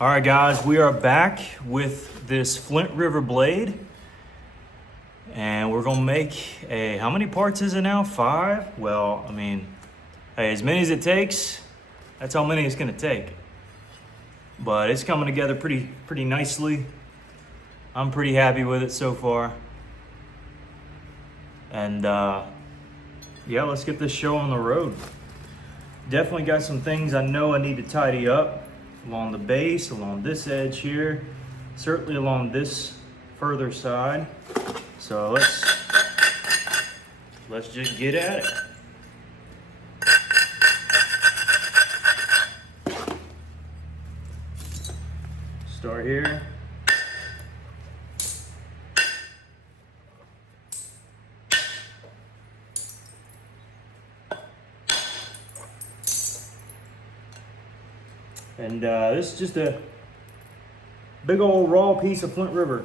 All right, guys, we are back with this Flint River blade, and we're gonna make how many parts is it now? 5? Well, I mean, hey, as many as it takes, that's how many it's gonna take. But it's coming together pretty nicely. I'm pretty happy with it so far. And yeah, let's get this show on the road. Definitely got some things I know I need to tidy up along the base, along this edge here, certainly along this further side. So let's just get at it. Start here. And this is just a big old raw piece of Flint River.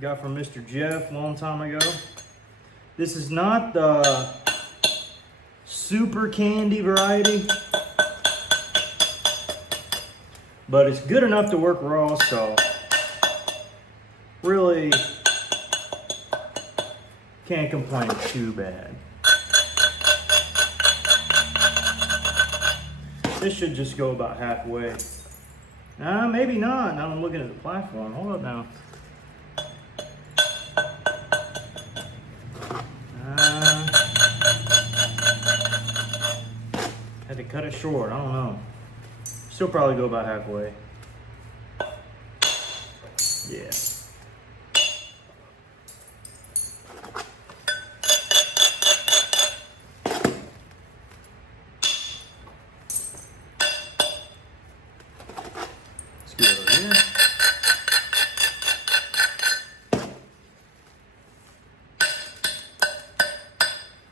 Got from Mr. Jeff a long time ago. This is not the super candy variety, but it's good enough to work raw, so really can't complain too bad. This should just go about halfway. Nah, maybe not. Now I'm looking at the platform. Hold up now. Had to cut it short. I don't know. Still probably go about halfway. Yeah.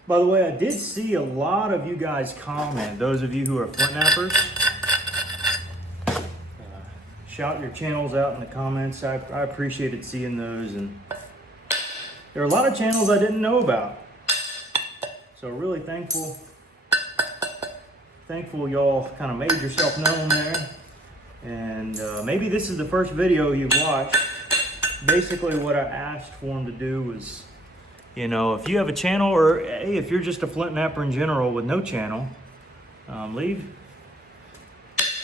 By the way, I did see a lot of you guys comment, those of you who are Flintnappers. Shout your channels out in the comments. I appreciated seeing those, and there are a lot of channels I didn't know about. So really thankful y'all kind of made yourself known there. And maybe this is the first video you've watched. Basically what I asked for them to do was, you know, if you have a channel, or hey, if you're just a Flintnapper in general with no channel, leave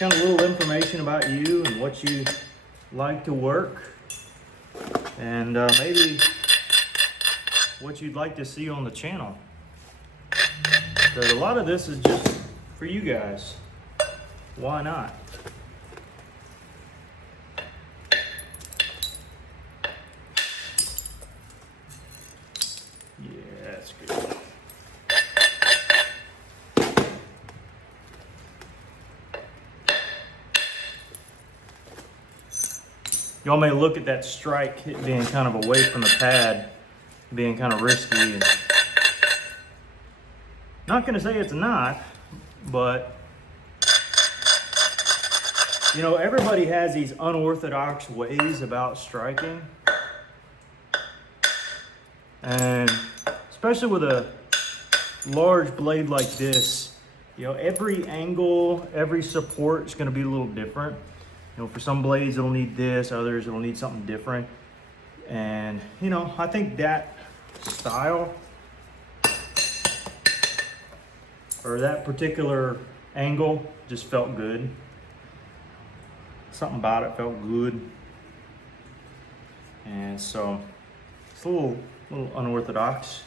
kind of a little information about you and what you like to work, and maybe what you'd like to see on the channel. Because a lot of this is just for you guys. Why not? That's good. Y'all may look at that strike being kind of away from the pad, being kind of risky. And not going to say it's not, but you know, everybody has these unorthodox ways about striking. And especially with a large blade like this, you know, every angle, every support is going to be a little different. You know, for some blades it'll need this, others it'll need something different. And you know, I think that style or that particular angle just felt good. Something about it felt good. And so it's a little unorthodox.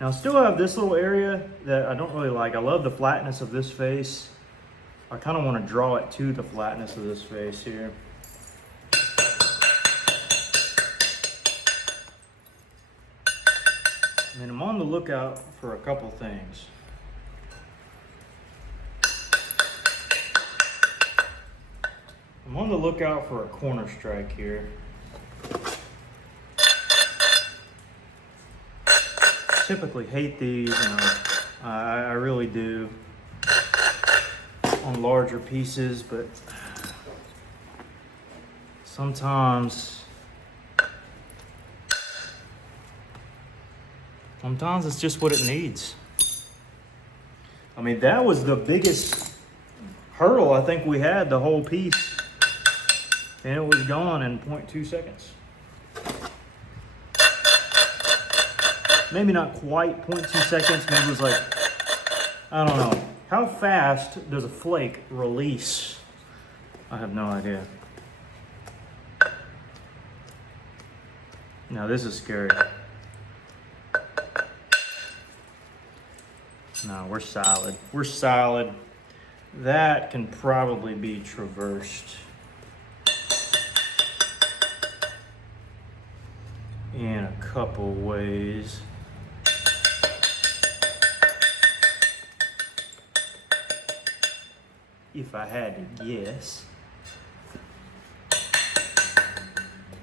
Now I still have this little area that I don't really like. I love the flatness of this face. I kind of want to draw it to the flatness of this face here. And I'm on the lookout for a couple things. I'm on the lookout for a corner strike here. Typically hate these, you know, I really do on larger pieces, but sometimes it's just what it needs. I mean, that was the biggest hurdle I think we had, the whole piece. And it was gone in 0.2 seconds. Maybe not quite 0.2 seconds, maybe it was like, I don't know. How fast does a flake release? I have no idea. Now this is scary. No, we're solid. We're solid. That can probably be traversed in a couple ways. If I had to guess.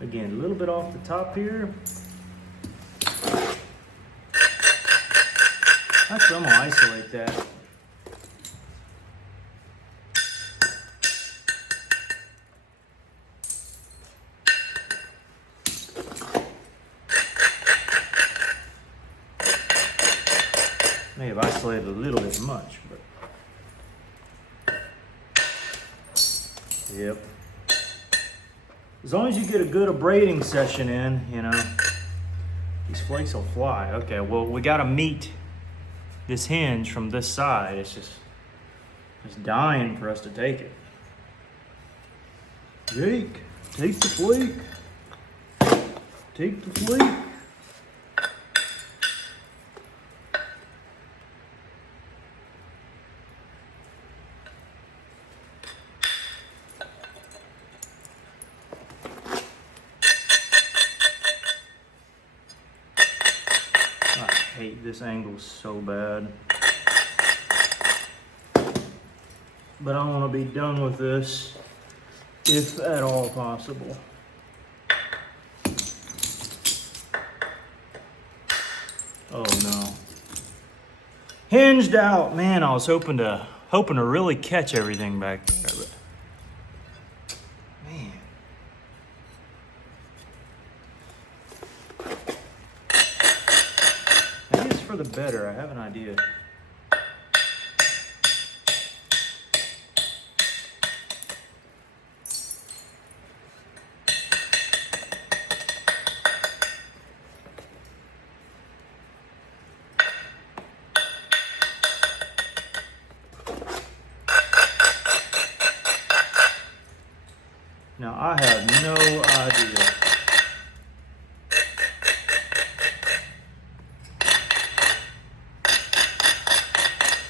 Again, a little bit off the top here. Actually, I'm gonna isolate that. May have isolated a little bit much, but yep. As long as you get a good abrading session in, you know, these flakes will fly. Okay, well, we gotta meet this hinge from this side. It's just dying for us to take it. Jake, take the flake. Take the flake. I hate this angle so bad. But I want to be done with this, if at all possible. Oh no. Hinged out. Man, I was hoping to really catch everything back there, but man. Maybe it's for the better. I have an idea. Now, I have no idea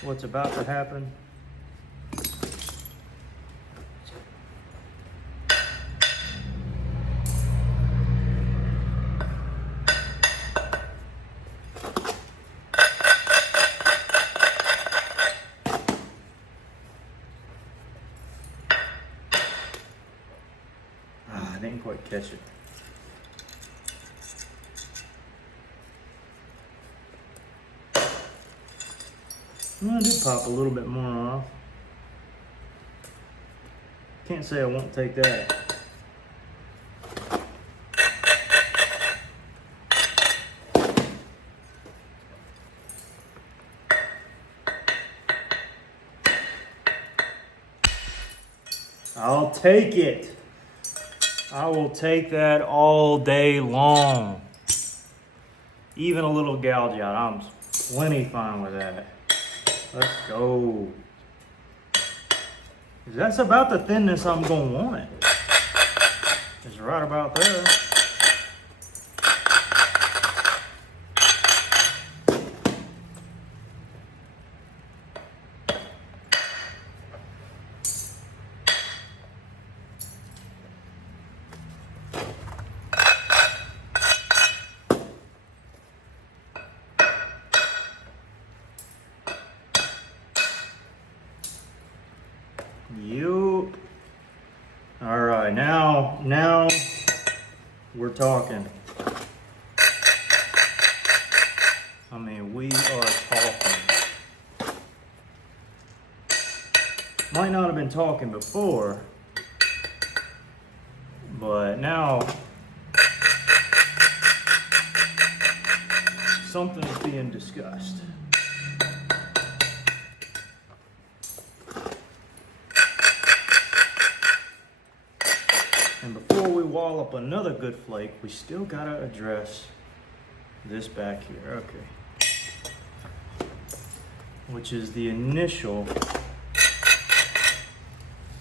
what's about to happen. I didn't quite catch it. Well, I did pop a little bit more off. Can't say I won't take that. I'll take it. I will take that all day long. Even a little gouge out, I'm plenty fine with that. Let's go. That's about the thinness I'm gonna want it. It's right about there. Yup. All right, now we're talking. I mean, we are talking. Might not have been talking before, but now something is being discussed. wall up another good flake, we still gotta address this back here. Okay. Which is the initial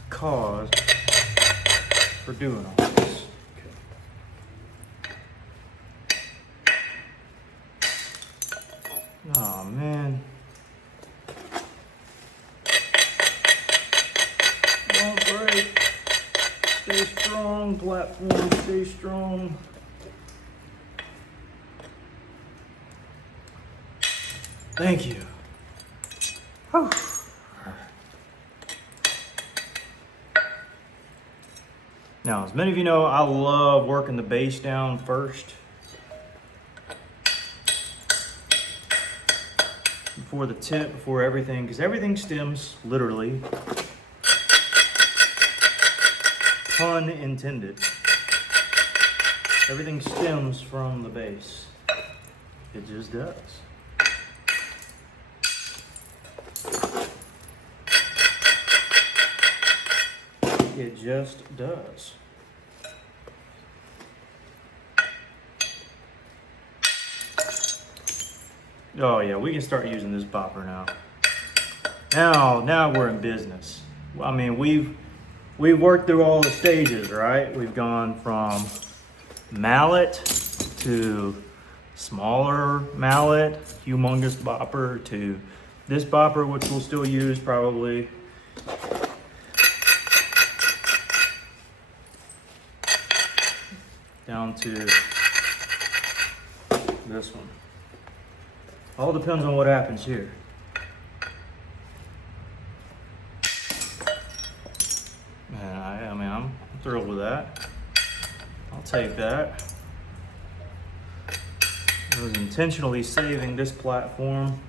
cause for doing all this. Okay. Oh man. Don't break. Stay strong, platform, stay strong. Thank you. Whew. Now, as many of you know, I love working the base down first before the tip, before everything, because everything stems literally, pun intended, everything stems from the base. It just does. It just does. Oh yeah, we can start using this bopper now. Now we're in business. I mean, we've worked through all the stages, right? We've gone from mallet to smaller mallet, humongous bopper, to this bopper, which we'll still use probably. Down to this one. All depends on what happens here. And I mean, I'm thrilled with that. I'll take that. I was intentionally saving this platform.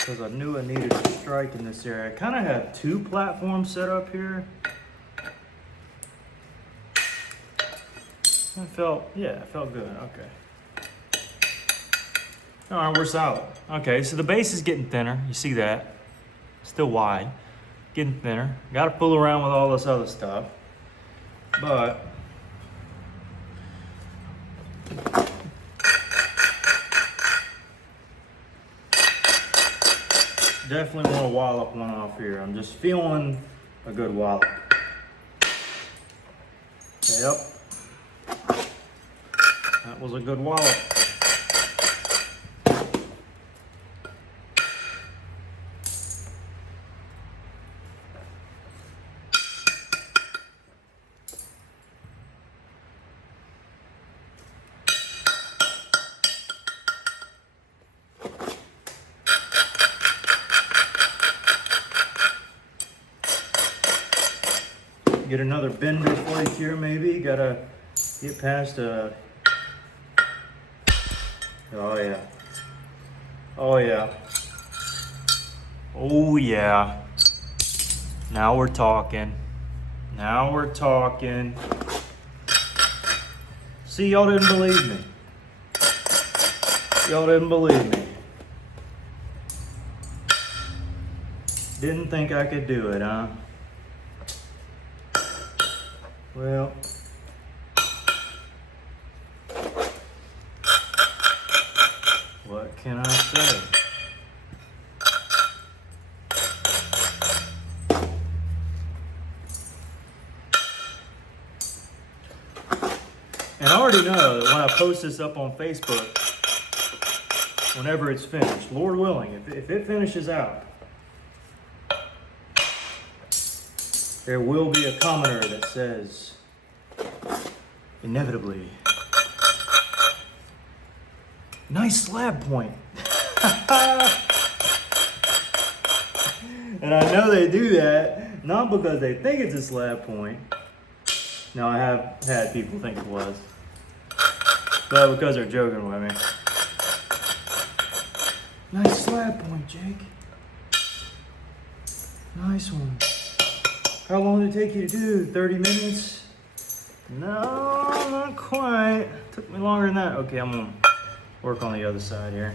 Because I knew I needed to strike in this area. I kind of had two platforms set up here. It felt good. Okay. All right, we're solid. Okay, so the base is getting thinner. You see that? Still wide. Getting thinner. Got to fool around with all this other stuff. But definitely want to wallop one off here. I'm just feeling a good wallop. Yep. That was a good wallop. Get another bender flake here maybe. Gotta get past a... Oh yeah. Oh yeah. Oh yeah. Now we're talking. Now we're talking. See, y'all didn't believe me. Y'all didn't believe me. Didn't think I could do it, huh? Well, what can I say? And I already know that when I post this up on Facebook, whenever it's finished, Lord willing, if it finishes out, there will be a commenter that says, inevitably, nice slab point. And I know they do that, not because they think it's a slab point. Now, I have had people think it was, but because they're joking with me. Nice slab point, Jake. Nice one. How long did it take you to do? 30 minutes? No, not quite. Took me longer than that. Okay, I'm gonna work on the other side here.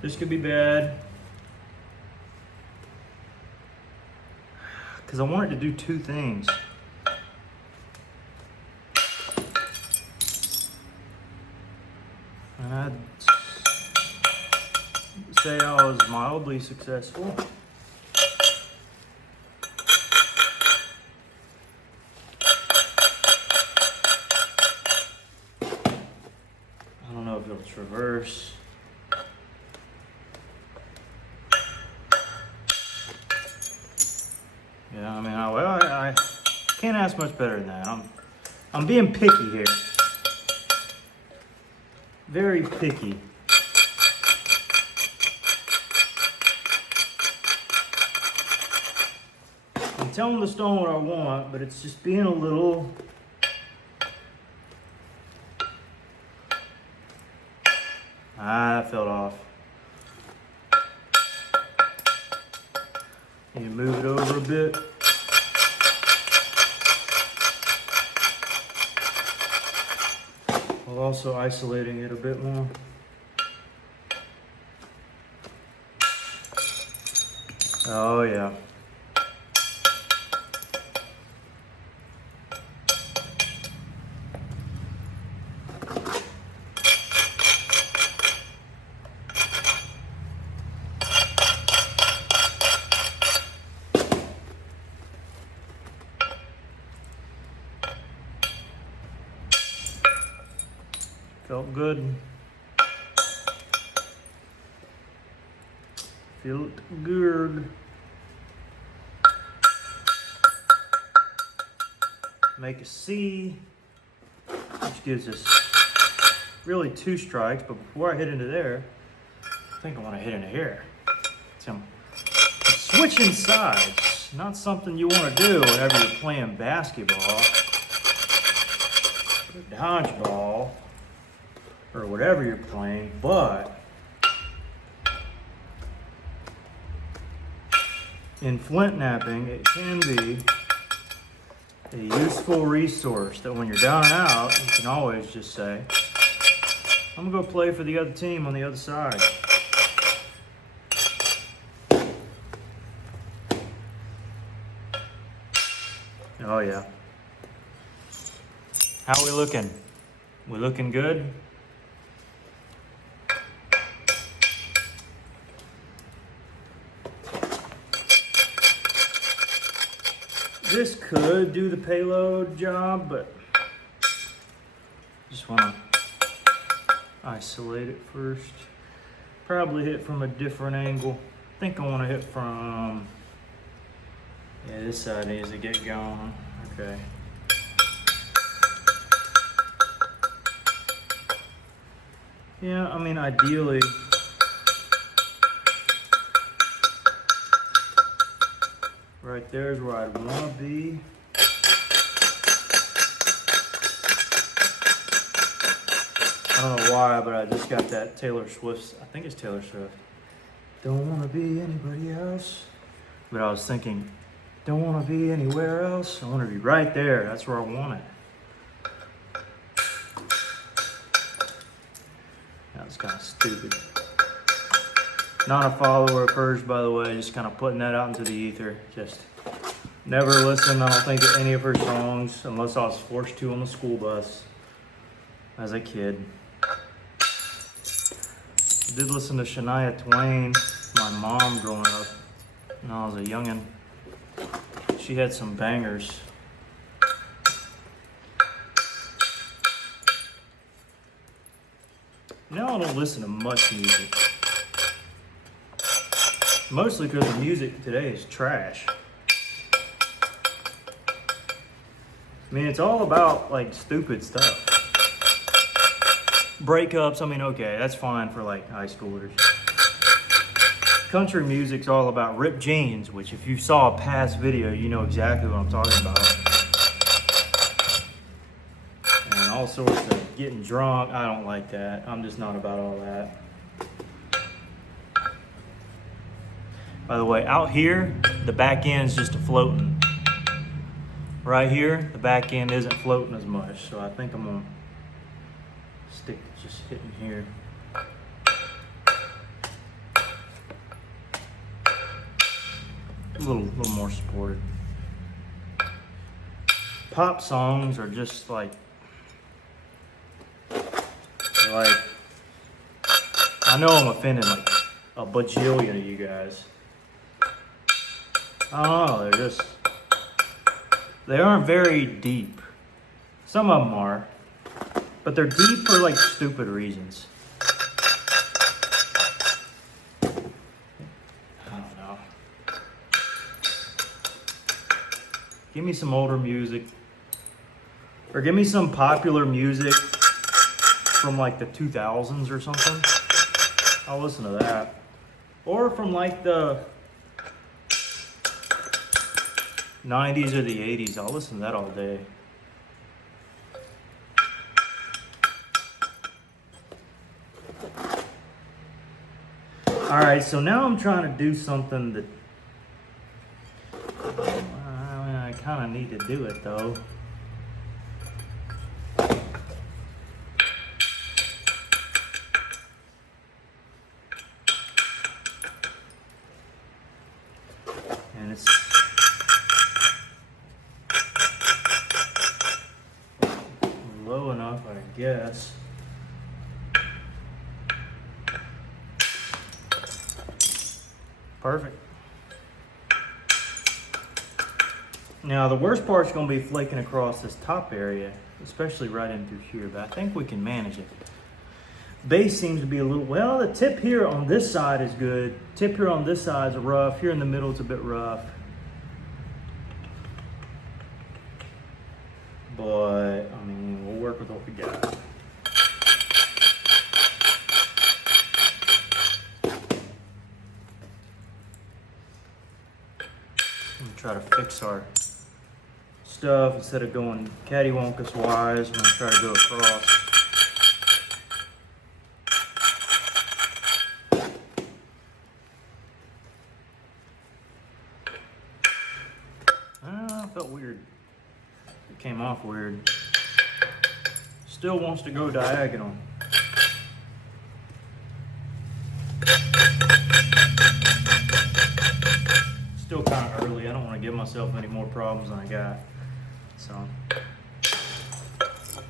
This could be bad. Because I want it to do two things. And I'd say I was mildly successful. I don't know if it'll traverse. Yeah, I mean, I can't ask much better than that. I'm being picky here. Very picky. I'm telling the stone what I want, but it's just being a little... that fell off. Need to move it over a bit. While also isolating it a bit more. Oh yeah. Felt good. Felt good. Make a C, which gives us really 2 strikes, but before I hit into there, I think I want to hit into here. So I'm switching sides, not something you want to do whenever you're playing basketball, or dodgeball, or whatever you're playing, but in Flintnapping, it can be a useful resource that when you're down and out, you can always just say, I'm gonna go play for the other team on the other side. Oh yeah. How we looking? We looking good? This could do the payload job, but just want to isolate it first. Probably hit from a different angle. I think I want to hit from, yeah, this side needs to get going. Okay. Yeah, I mean, ideally, right there is where I'd want to be. I don't know why, but I just got that Taylor Swift, I think it's Taylor Swift. Don't want to be anybody else. But I was thinking, don't want to be anywhere else. I want to be right there. That's where I want it. That was kind of stupid. Not a follower of hers, by the way, just kind of putting that out into the ether. Just never listened, I don't think, to any of her songs unless I was forced to on the school bus as a kid. I did listen to Shania Twain, my mom growing up, when I was a youngin'. She had some bangers. Now I don't listen to much music. Mostly because the music today is trash. I mean, it's all about like stupid stuff. Breakups, I mean, okay, that's fine for like high schoolers. Country music's all about ripped jeans, which if you saw a past video, you know exactly what I'm talking about. And all sorts of getting drunk. I don't like that. I'm just not about all that. By the way, out here, the back end's just floating. Right here, the back end isn't floating as much, so I think I'm gonna stick just hitting here. A little more supported. Pop songs are just like I know I'm offending like a bajillion of you guys. I don't know, they aren't very deep. Some of them are, but they're deep for like stupid reasons. I don't know. Give me some older music, or give me some popular music from like the 2000s or something. I'll listen to that. Or from like the 90s or the 80s. I'll listen to that all day. All right, so now I'm trying to do something that I kind of need to do it though. And it's low enough, I guess. Perfect. Now the worst part's going to be flaking across this top area, especially right in through here, but I think we can manage it. Base seems to be a little, well, the tip here on this side is good. Tip here on this side is rough. Here in the middle it's a bit rough. But, I mean, we'll work with what we got. Try to fix our stuff instead of going cattywampus wise. I'm gonna try to go across. I felt weird. It came off weird. Still wants to go diagonal. Still kind of early. I don't want to give myself any more problems than I got. So,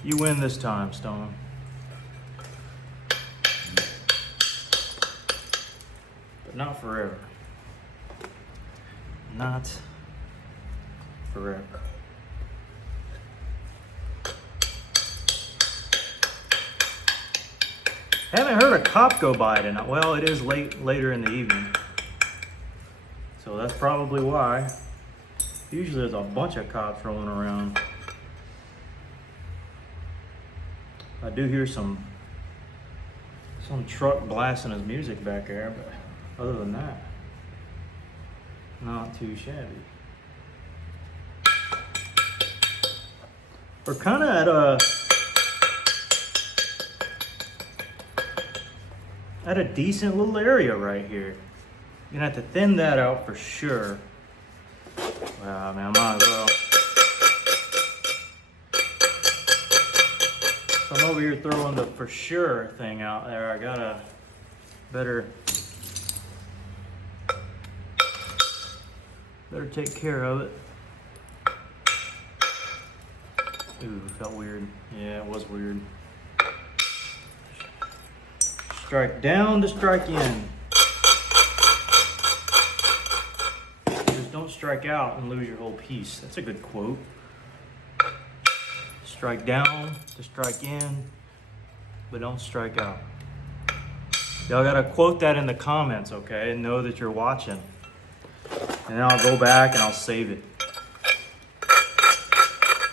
you win this time, Stone. But not forever. Not forever. Haven't heard a cop go by tonight. Well, it is later in the evening. So that's probably why. Usually there's a bunch of cops rolling around. I do hear some truck blasting his music back there, but other than that, not too shabby. We're kind of at a decent little area right here. You're gonna have to thin that out for sure. Well, I mean, I might as well. So I'm over here throwing the for sure thing out there. I gotta better take care of it. Ooh, felt weird. Yeah, it was weird. Strike down to strike in. Don't strike out and lose your whole piece. That's a good quote. Strike down to strike in, but don't strike out. Y'all gotta quote that in the comments, okay? And know that you're watching. And then I'll go back and I'll save it.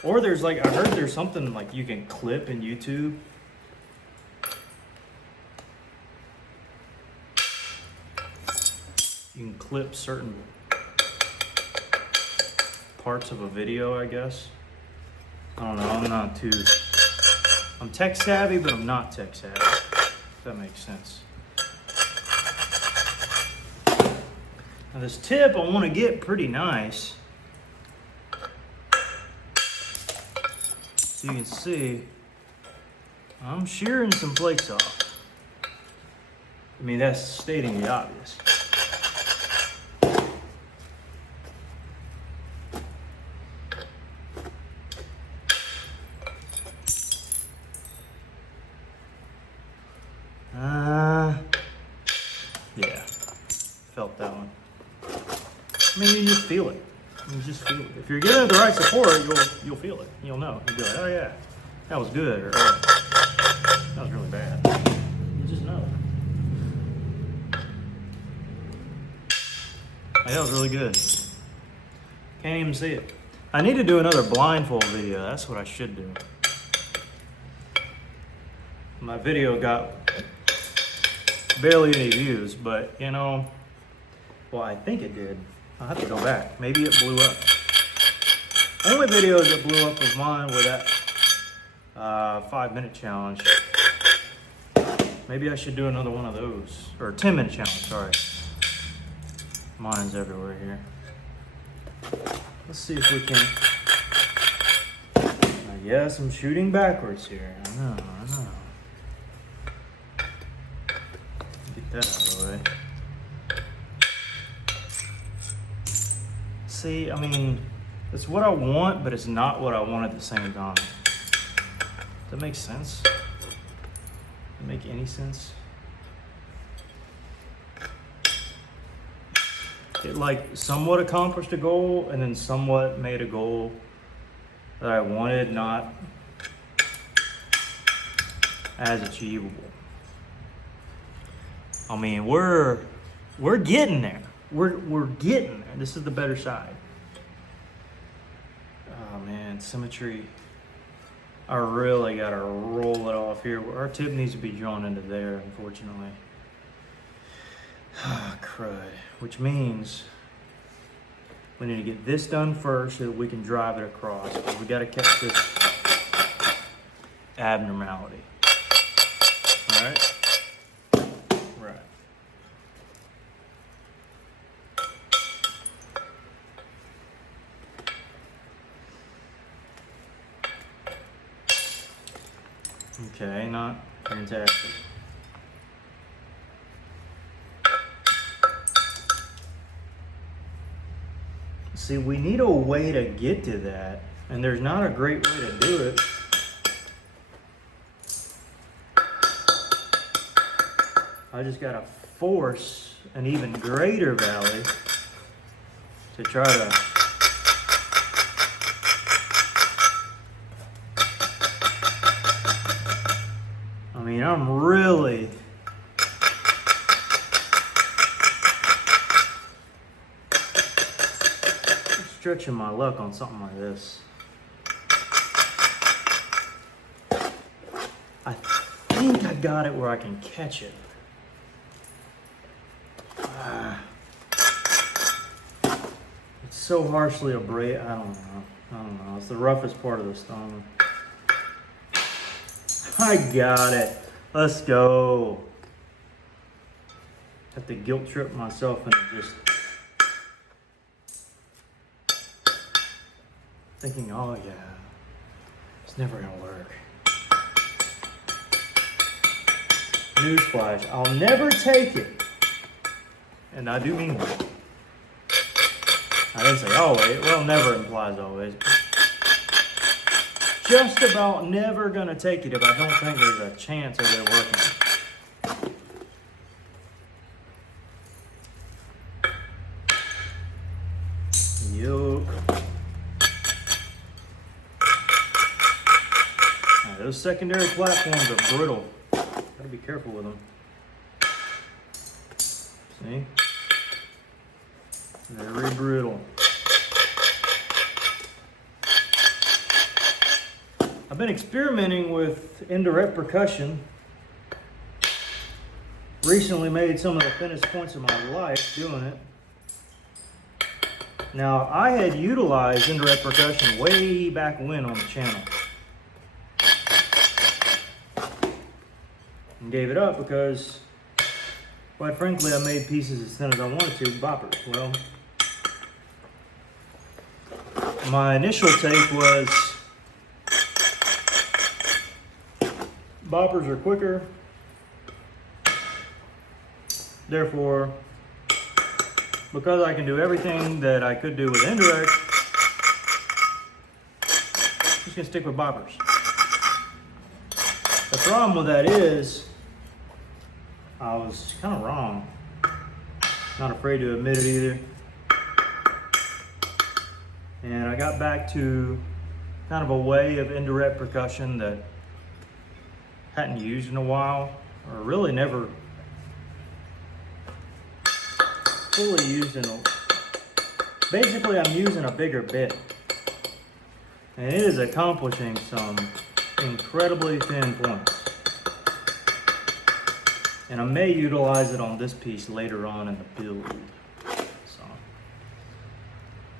Or there's like, I heard there's something like you can clip in YouTube. You can clip certain parts of a video, I guess. I don't know, I'm tech savvy, but I'm not tech savvy, if that makes sense. Now this tip I want to get pretty nice. So you can see, I'm shearing some flakes off. I mean, that's stating the obvious. Yeah, felt that one. I mean, you just feel it. You just feel it. If you're giving it the right support, you'll feel it. You'll know. You'll be like, oh yeah, that was good, or oh, that was really bad. You just know. Like, that was really good. Can't even see it. I need to do another blindfold video. That's what I should do. My video got barely any views, but you know, well, I think it did. I'll have to go back. Maybe it blew up. Only videos that blew up was mine with that 5-minute challenge. Maybe I should do another one of those, or 10-minute challenge, sorry. Mine's everywhere here. Let's see if we can. Yes, I'm shooting backwards here. I know. Get that out of the way. See, I mean, it's what I want, but it's not what I want at the same time. Does that make sense? Does it make any sense? It like somewhat accomplished a goal and then somewhat made a goal that I wanted not as achievable. I mean, we're getting there. We're getting there. This is the better side. Oh man, symmetry. I really gotta roll it off here. Our tip needs to be drawn into there, unfortunately. Ah, crud. Which means we need to get this done first so that we can drive it across. But we gotta catch this abnormality. All right? Right. Okay, not fantastic. See, we need a way to get to that, and there's not a great way to do it. I just gotta force an even greater valley to try to I mean, I'm really stretching my luck on something like this. I think I got it where I can catch it. It's so harshly abraded. I don't know. It's the roughest part of the stone. I got it. Let's go. Have to guilt trip myself into just thinking, oh yeah, it's never gonna work. Newsflash, I'll never take it. And I do mean that. I didn't say always. Well, never implies always. Just about never gonna take it if I don't think there's a chance of it working. Yup. Those secondary platforms are brittle. Gotta be careful with them. See? Very brittle. been experimenting with indirect percussion. Recently made some of the thinnest points of my life doing it. Now, I had utilized indirect percussion way back when on the channel. And gave it up because, quite frankly, I made pieces as thin as I wanted to, boppers. Well, my initial take was boppers are quicker, therefore, because I can do everything that I could do with indirect, I'm just gonna stick with boppers. The problem with that is, I was kind of wrong. Not afraid to admit it either. And I got back to kind of a way of indirect percussion that hadn't used in a while, or really never fully used in a, basically I'm using a bigger bit. And it is accomplishing some incredibly thin points. And I may utilize it on this piece later on in the build. So,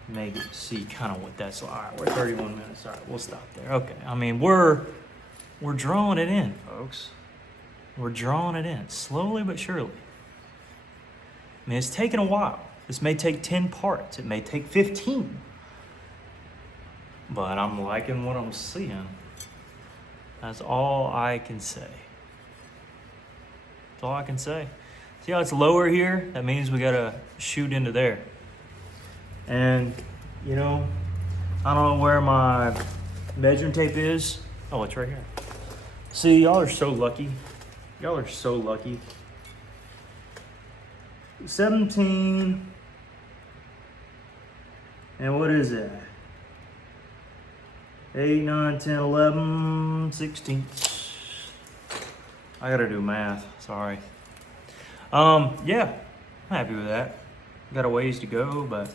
you may get to see kind of what that's like. All right, we're 31 minutes. All right, we'll stop there. Okay, I mean, we're drawing it in, folks. We're drawing it in, slowly but surely. I mean, it's taken a while. This may take 10 parts. It may take 15. But I'm liking what I'm seeing. That's all I can say. That's all I can say. See how it's lower here? That means we gotta shoot into there. And, you know, I don't know where my measuring tape is. Oh, it's right here. See, y'all are so lucky. Y'all are so lucky. 17. And what is that? 8, 9, 10, 11, 16. I gotta do math, sorry. Yeah, I'm happy with that. Got a ways to go, but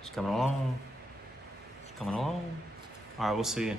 it's coming along. It's coming along. All right, we'll see you.